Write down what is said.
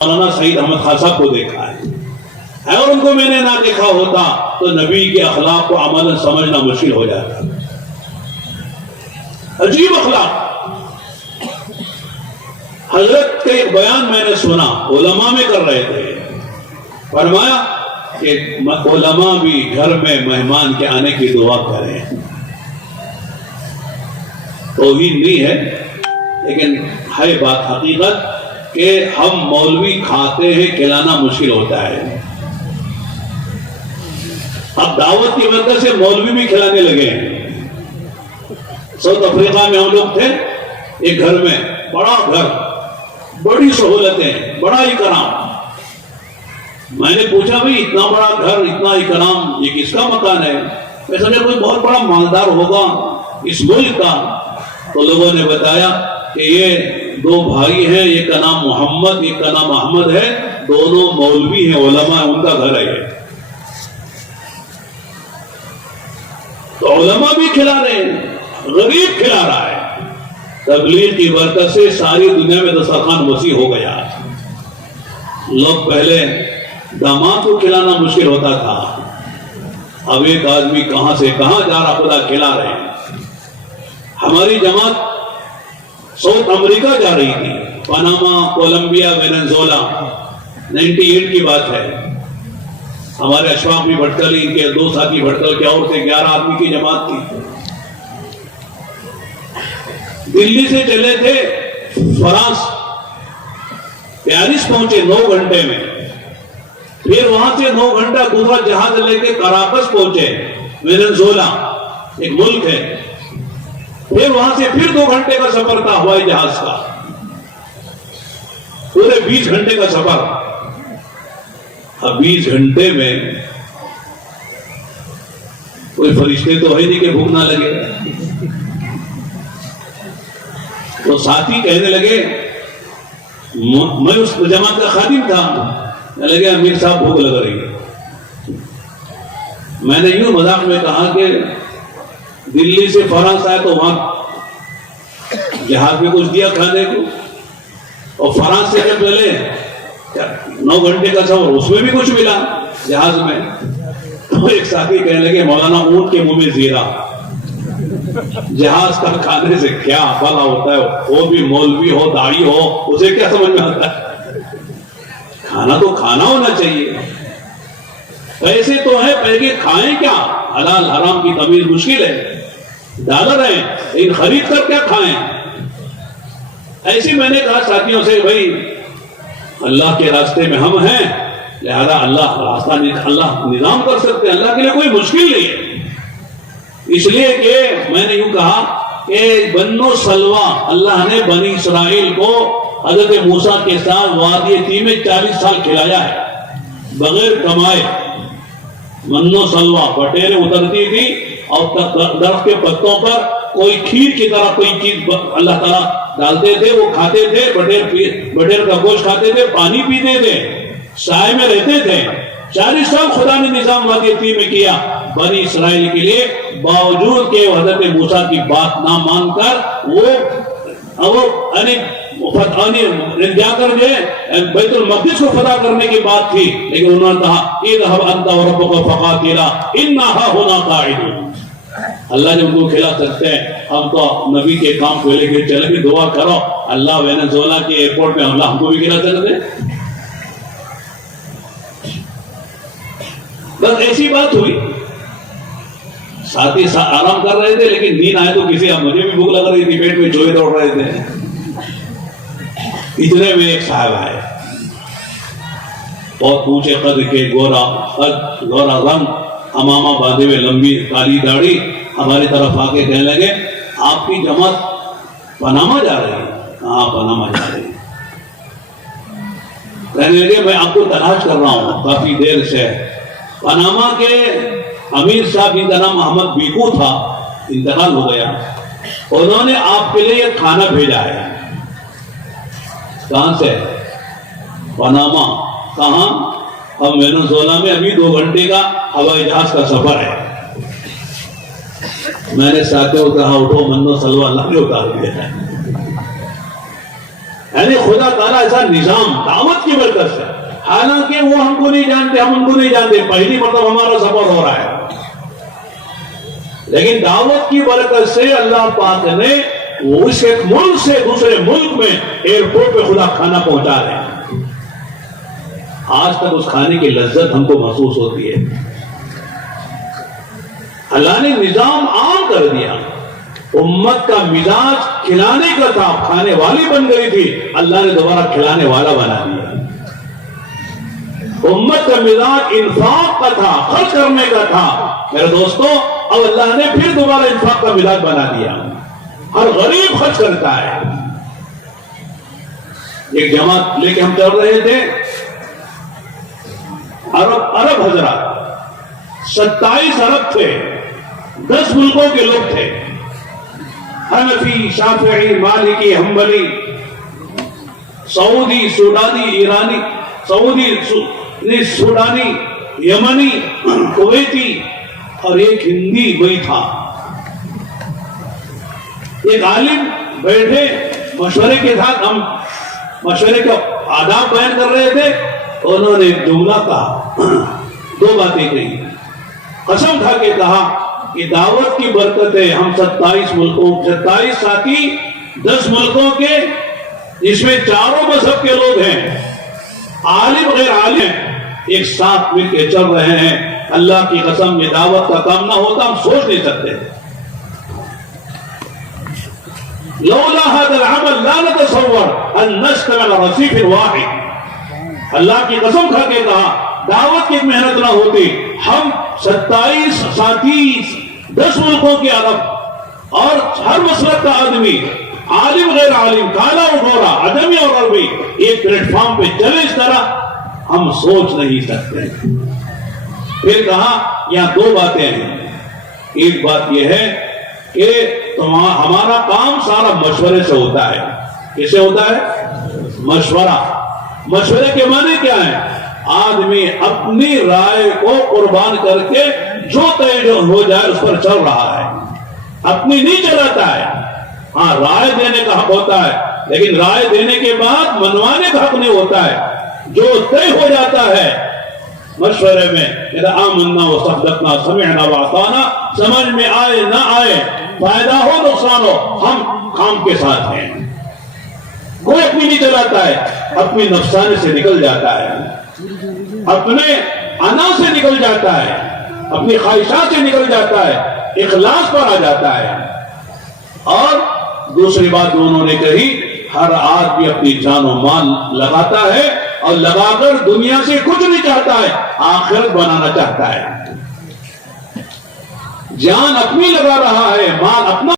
مولانا سعید احمد خان صاحب کو دیکھا ہے، اور ان کو میں نے نہ دیکھا ہوتا تو نبی کے اخلاق کو عملاً سمجھنا مشکل ہو جاتا۔ عجیب اخلاق۔ حضرت کا ایک بیان میں نے سنا، علماء میں کر رہے تھے، فرمایا کہ علماء بھی گھر میں مہمان کے آنے کی دعا کریں۔ توہین نہیں ہے، لیکن ہے بات حقیقت کہ ہم مولوی کھاتے ہیں، کھلانا مشکل ہوتا ہے۔ اب دعوت کی وجہ سے مولوی بھی کھلانے لگے ہیں۔ ساؤتھ افریقہ میں ہم لوگ تھے، ایک گھر میں، بڑا گھر، بڑی سہولتیں، بڑا اکرام۔ میں نے پوچھا بھئی اتنا بڑا گھر، اتنا اکرام، یہ کس کا مکان ہے؟ میں سمجھا کوئی بہت بڑا مالدار ہوگا اس ملک کا۔ تو لوگوں نے بتایا کہ یہ دو بھائی ہیں، ایک کا نام محمد، ایک کا نام احمد ہے، دونوں مولوی ہیں، علماء، ان کا گھر ہے یہ۔ تو علماء بھی کھلا رہے ہیں، غریب کھلا رہا ہے۔ تبلیغ کی برکت سے ساری دنیا میں دسترخوان وسیع ہو گیا۔ لوگ پہلے داماد کو کھلانا مشکل ہوتا تھا، اب ایک آدمی کہاں سے کہاں جا رہا، خدا کھلا رہے ہیں۔ ہماری جماعت ساؤتھ امریکہ جا رہی تھی، پاناما، کولمبیا، وینزویلا، 98 کی بات ہے۔ ہمارے اشفاق بھی بھٹکل، ان کے دو ساتھی بھٹکل کے اور تھے، 11 آدمی کی جماعت تھی۔ دلی سے چلے تھے فرانس، پیرس پہنچے 9 گھنٹے میں، پھر وہاں سے 9 گھنٹہ دوسرا جہاز لے کے کراکس پہنچے، وینزویلا ایک ملک ہے، پھر وہاں سے پھر 2 گھنٹے کا سفر تھا ہوائی جہاز کا، پورے 20 گھنٹے کا سفر۔ اب 20 گھنٹے میں کوئی فرشتے تو ہے نہیں کہ بھوک نہ لگے۔ تو ساتھی کہنے لگے، میں اس جماعت کا خادم تھا، میں لگے امیر صاحب بھوک لگ رہی ہے۔ میں نے یوں مذاق میں کہا کہ دلی سے فرانس آئے تو وہاں جہاز میں کچھ دیا کھانے کو، اور فرانس سے جب چلے 9 گھنٹے کا سفر، اس میں بھی کچھ ملا جہاز میں۔ تو ایک ساتھی کہنے لگے مولانا اونٹ کے منہ میں زیرہ، جہاز کا کھانے سے کیا بھلا ہوتا ہے؟ وہ بھی مولوی ہو، داڑھی ہو، اسے کیا سمجھ میں آتا ہے؟ کھانا تو کھانا ہونا چاہیے۔ پیسے تو ہے، پیسے کھائیں کیا؟ حلال حرام کی تمیز مشکل ہے، ڈالر ہے، لیکن خرید کر کیا کھائیں؟ ایسی میں نے کہا ساتھیوں سے، بھائی اللہ کے راستے میں ہم ہیں، لہذا اللہ راستہ اللہ نظام کر سکتے ہیں، اللہ کے لیے کوئی مشکل نہیں ہے۔ اس لیے کہ میں نے یوں کہا کہ بنو سلوا، اللہ نے بنی اسرائیل کو حضرت موسیٰ کے ساتھ وادی تیہ میں 40 سال کھلایا ہے بغیر کمائے۔ منو سلوا، بٹیریں اترتی تھی اور درخت کے پتوں پر کوئی کھیر کی طرح کوئی چیز اللہ تعالیٰ ڈالتے تھے، وہ کھاتے تھے، بٹیر کا گوشت کھاتے تھے، پانی پیتے تھے، سائے میں رہتے تھے۔ 40 سال خدا نے نظام وادی تیہ میں کیا بنی اسرائیل کے لیے، باوجود کہ حضرت موسیٰ کی بات نہ مان کر وہ جا کر بیت المقدس کو فتح کرنے کی بات تھی، لیکن انہوں نے کہا اذهب انت وربك فقاتلا انا هنا قاعدون۔ اللہ جب ان کو کھلا سکتے ہیں، ہم تو نبی کے کام کو لے کے چلے کہ دعا کرو اللہ وینزویلا کے ایئرپورٹ میں ہم کو بھی کھلا سکتے ہیں۔ بس ایسی بات ہوئی، ساتھی آرام کر رہے تھے، لیکن نیند آئے تو کسی، اب مجھے بھی بھوک لگ رہی تھی، پیٹ میں چوہے دوڑ رہے تھے۔ اتنے میں ایک صاحب آئے، بہت اونچے قد کے، گورا رنگ، امامہ باندھے ہوئے، لمبی کالی داڑھی، ہماری طرف آ کے کہنے لگے آپ کی جماعت پاناما جا رہی ہے؟ ہاں پاناما جا رہی ہے۔ کہنے لگے میں آپ کو تلاش کر رہا ہوں کافی دیر سے۔ پاناما کے امیر صاحب جن کا نام محمد بیکو تھا، انتقال ہو گیا، انہوں نے آپ کے لیے کھانا بھیجا ہے۔ کہاں سے؟ پاناما۔ کہاں؟ ہم وینزویلا میں، ابھی 2 گھنٹے کا ہوائی جہاز کا سفر ہے۔ میں نے ساتھیوں کو کہا اٹھو، منو سلوا، اللہ نے اتار دیا ہے۔ یعنی خدا تعالیٰ ایسا نظام دعوت کی برکت سے، حالانکہ وہ ہم کو نہیں جانتے، ہم ان کو نہیں جانتے، پہلی مرتبہ ہمارا سفر ہو رہا ہے، لیکن دعوت کی برکت سے اللہ پاک نے وہ اس ایک ملک سے دوسرے ملک میں ایئرپورٹ پہ خدا کھانا پہنچا رہے ہیں۔ آج تک اس کھانے کی لذت ہم کو محسوس ہوتی ہے۔ اللہ نے نظام عام کر دیا، امت کا مزاج کھلانے کا تھا، کھانے والی بن گئی تھی، اللہ نے دوبارہ کھلانے والا بنا دیا۔ امت کا مزاج انفاق کا تھا، خرچ کرنے کا تھا، میرے دوستو اب اللہ نے پھر دوبارہ انفاق کا مزاج بنا دیا، ہر غریب خرچ کرتا ہے۔ ایک جماعت لے کے ہم چل رہے تھے، عرب حضرات 27 عرب تھے، 10 ملکوں کے لوگ تھے، حنفی، شافعی، مالکی، حنبلی، سعودی، سوڈانی، ایرانی، سوڈانی، یمنی، کویتی اور ایک ہندی وہی تھا۔ ایک عالم بیٹھے مشورے کے ساتھ، ہم مشورے کا آداب بیان کر رہے تھے، انہوں نے ایک جملہ کہا، 2 باتیں کہی، قسم کھا کے کہا کہ دعوت کی برکت ہے، ہم 27 ساتھی 10 ملکوں کے، جس میں چاروں مذہب کے لوگ ہیں، عالم غیر عالم، ایک ساتھ مل کے چل رہے ہیں۔ اللہ کی قسم یہ دعوت کا کام نہ ہوتا ہم سوچ نہیں سکتے۔ لولا هذا العمل لا نتصور ان نشتغل على رصيف واحد۔ اللہ کی قسم کھا کے کہا دعوت کی محنت نہ ہوتی، ہم 27 ساتھی 10 ملکوں کے عرب اور ہر مسلک کا آدمی، عالم غیر عالم، کالا اور گورا، عجمی اور عربی، ایک پلیٹ فارم پہ چلے، اس طرح ہم سوچ نہیں سکتے۔ پھر کہا یہاں 2 باتیں ہیں، ایک بات یہ ہے کہ ہمارا کام سارا مشورے سے ہوتا ہے۔ کیسے ہوتا ہے؟ مشورہ۔ مشورے کے معنی کیا ہے؟ آدمی اپنی رائے کو قربان کر کے جو طے ہو جائے اس پر چل رہا ہے، اپنی نہیں چلاتا ہے۔ ہاں رائے دینے کا حق ہوتا ہے، لیکن رائے دینے کے بعد منوانے کا حق نہیں ہوتا ہے۔ جو طے ہو جاتا ہے مشورے میں، اذا آمنا وصدقنا سمعنا واطعنا، سمجھ میں آئے نہ آئے، فائدہ ہو نقصان ہو، ہم کام کے ساتھ ہیں۔ کوئی اپنی نہیں چلاتا ہے، اپنی نفسانے سے نکل جاتا ہے، اپنے انا سے نکل جاتا ہے، اپنی خواہشات سے نکل جاتا ہے، اخلاص پر آ جاتا ہے۔ اور دوسری بات جو انہوں نے کہی، ہر آدمی اپنی جان و مال لگاتا ہے، اور لگا کر دنیا سے کچھ نہیں چاہتا ہے، آخرت بنانا چاہتا ہے۔ جان اپنی لگا رہا ہے، مال اپنا